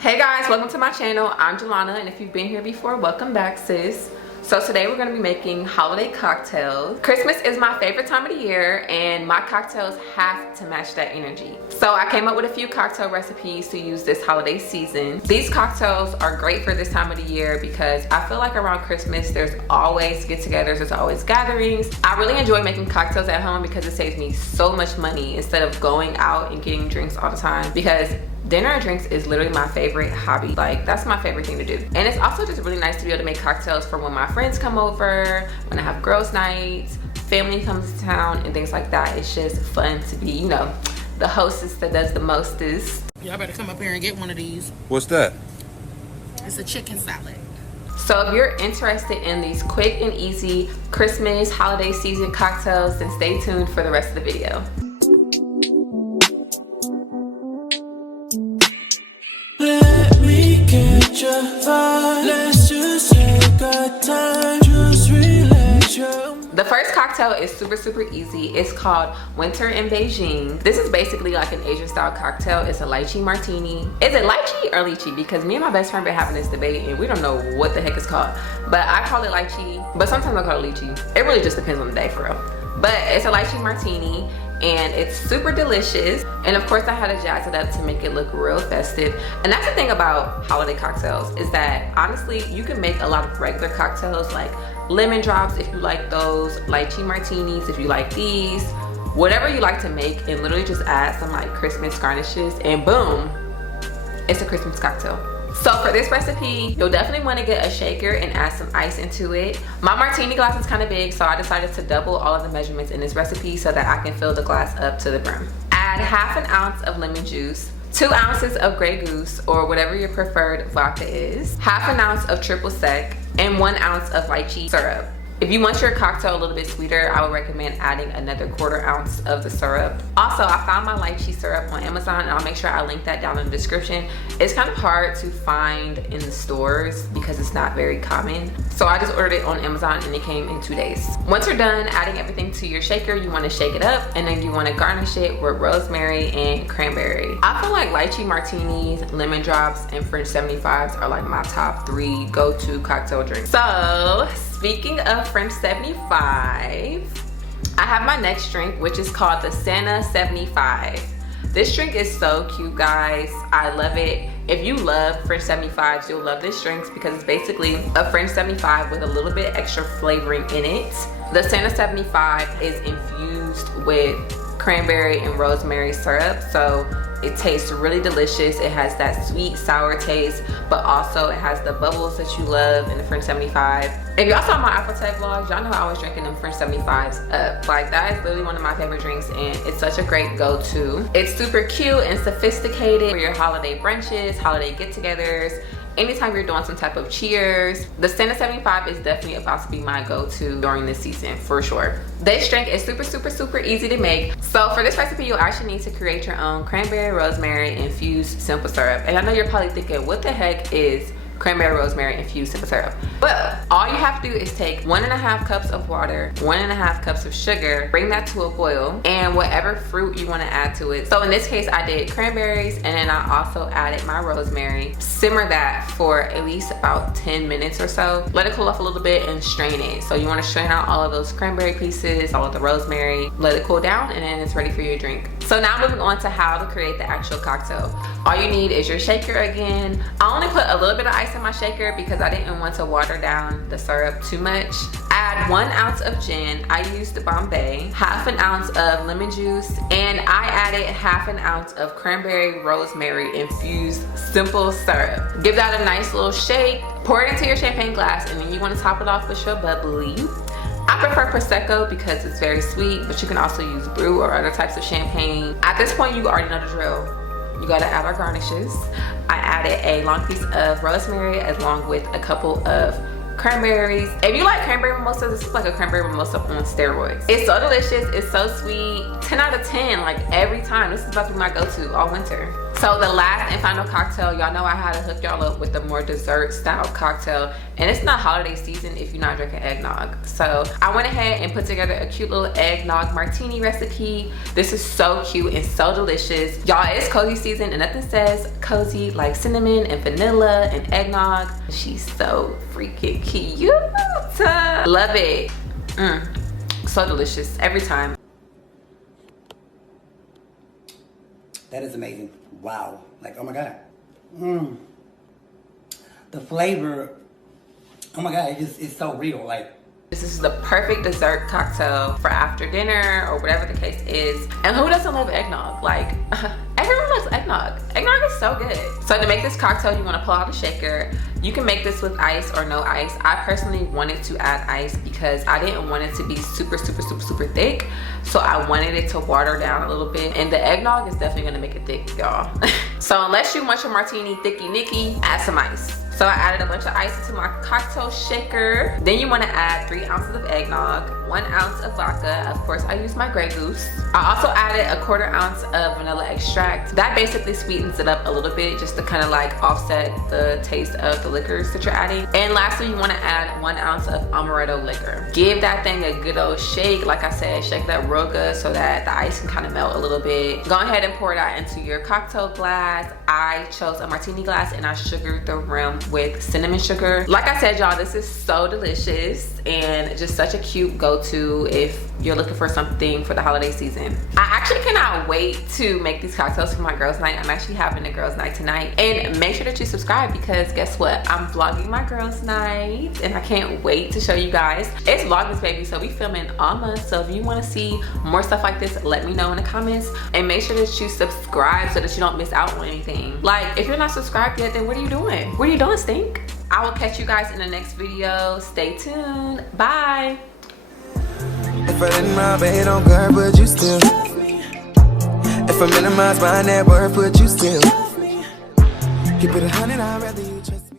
Hey guys, welcome to my channel. I'm Jelana, and if you've been here before, welcome back, sis. So today we're going to be making holiday cocktails. Christmas is my favorite time of the year, and my cocktails have to match that energy. So I came up with a few cocktail recipes to use this holiday season. These cocktails are great for this time of the year because I feel like around Christmas there's always get-togethers, there's always gatherings. I really enjoy making cocktails at home because it saves me so much money instead of going out and getting drinks all the time, because dinner and drinks is literally my favorite hobby. Like, that's my favorite thing to do. And it's also just really nice to be able to make cocktails for when my friends come over, when I have girls' nights, family comes to town, and things like that. It's just fun to be, you know, the hostess that does the mostest. Y'all better come up here and get one of these. What's that? It's a chicken salad. So if you're interested in these quick and easy Christmas holiday season cocktails, then stay tuned for the rest of the video. The first cocktail is super easy. It's called Winter in Beijing. This is basically like an Asian style cocktail. It's a lychee martini. Is it lychee or lychee? Because me and my best friend been having this debate and we don't know what the heck it's called. But I call it lychee, but sometimes I call it lychee. It really just depends on the day, for real. But it's a lychee martini and it's super delicious. And of course I had to jazz it up to make it look real festive. And that's the thing about holiday cocktails, is that honestly you can make a lot of regular cocktails, like lemon drops if you like those, lychee martinis if you like these, whatever you like to make, and literally just add some like Christmas garnishes and boom, it's a Christmas cocktail. So for this recipe, you'll definitely want to get a shaker and add some ice into it. My martini glass is kind of big, so I decided to double all of the measurements in this recipe so that I can fill the glass up to the brim. Add half an ounce of lemon juice, 2 ounces of Grey Goose or whatever your preferred vodka is, half an ounce of triple sec, and 1 ounce of lychee syrup. If you want your cocktail a little bit sweeter, I would recommend adding another 1/4 ounce of the syrup. Also, I found my lychee syrup on Amazon, and I'll make sure I link that down in the description. It's kind of hard to find in the stores because it's not very common. So I just ordered it on Amazon and it came in 2 days. Once you're done adding everything to your shaker, you want to shake it up, and then you want to garnish it with rosemary and cranberry. I feel like lychee martinis, lemon drops, and French 75s are like my top 3 go-to cocktail drinks. So speaking of French 75, I have my next drink, which is called the Santa 75. This drink is so cute, guys. I love it. If you love French 75s, you'll love this drink because it's basically a French 75 with a little bit extra flavoring in it. The Santa 75 is infused with cranberry and rosemary syrup, so it tastes really delicious. It has that sweet sour taste, but also it has the bubbles that you love in the French 75. If y'all saw my appetite vlogs, y'all know I was drinking them French 75s up. Like, that is literally one of my favorite drinks, and it's such a great go-to. It's super cute and sophisticated for your holiday brunches, holiday get-togethers, anytime you're doing some type of cheers. The Santa 75 is definitely about to be my go-to during this season, for sure. This drink is super easy to make. So for this recipe, you'll actually need to create your own cranberry rosemary infused simple syrup. And I know you're probably thinking, what the heck is cranberry rosemary infused simple syrup? Well, all you have to do is take 1.5 cups of water, 1.5 cups of sugar, bring that to a boil, and whatever fruit you want to add to it. So in this case, I did cranberries, and then I also added my rosemary. Simmer that for at least about 10 minutes or so. Let it cool off a little bit and strain it. So you want to strain out all of those cranberry pieces, all of the rosemary, let it cool down, and then it's ready for your drink. So now moving on to how to create the actual cocktail. All you need is your shaker again. I only put a little bit of ice in my shaker because I didn't want to water down the syrup too much. Add 1 ounce of gin. I used Bombay, half an ounce of lemon juice, and I added half an ounce of cranberry rosemary infused simple syrup. Give that a nice little shake. Pour it into your champagne glass, and then you want to top it off with your bubbly. I prefer Prosecco because it's very sweet, but you can also use Brew or other types of champagne. At this point, you already know the drill. You gotta add our garnishes. I added a long piece of rosemary along with a couple of cranberries. If you like cranberry mimosas, this is like a cranberry mimosa on steroids. It's so delicious, it's so sweet. 10 out of 10, like every time. This is about to be my go-to all winter. So the last and final cocktail, y'all know I had to hook y'all up with a more dessert style cocktail, and it's not holiday season if you're not drinking eggnog. So I went ahead and put together a cute little eggnog martini recipe. This is so cute and so delicious. Y'all, it's cozy season and nothing says cozy like cinnamon and vanilla and eggnog. She's so freaking cute. Love it. So delicious every time. That is amazing. Wow. Like, oh my God. The flavor, oh my God, it's so real. Like, this is the perfect dessert cocktail for after dinner or whatever the case is. And who doesn't love eggnog? Like, everyone loves eggnog. Eggnog is so good. So to make this cocktail, you want to pull out a shaker. You can make this with ice or no ice. I personally wanted to add ice because I didn't want it to be super thick. So I wanted it to water down a little bit. And the eggnog is definitely gonna make it thick, y'all. So unless you want your martini thicky nicky, add some ice. So I added a bunch of ice into my cocktail shaker. Then you want to add 3 ounces of eggnog, 1 ounce of vodka. Of course, I used my Grey Goose. I also added a 1/4 ounce of vanilla extract. That basically sweetens it up a little bit just to kind of like offset the taste of the liquors that you're adding. And lastly, you want to add 1 ounce of amaretto liquor. Give that thing a good old shake. Like I said, shake that real good so that the ice can kind of melt a little bit. Go ahead and pour it out into your cocktail glass. I chose a martini glass and I sugared the rim with cinnamon sugar. Like I said, y'all, this is so delicious and just such a cute go-to if you're looking for something for the holiday season. I actually cannot wait to make these cocktails for my girls' night. I'm actually having a girls' night tonight. And make sure that you subscribe because guess what? I'm vlogging my girls' night and I can't wait to show you guys. It's VLOGMAS, baby, so we filming all month. So if you want to see more stuff like this, let me know in the comments. And make sure that you subscribe so that you don't miss out on anything. Like, if you're not subscribed yet, then what are you doing? What are you doing, stink? I will catch you guys in the next video. Stay tuned. Bye. If I didn't rob it on guard, would you still love me? If I minimize my net worth, would you still love me? Keep it 100, I'd rather you trust me.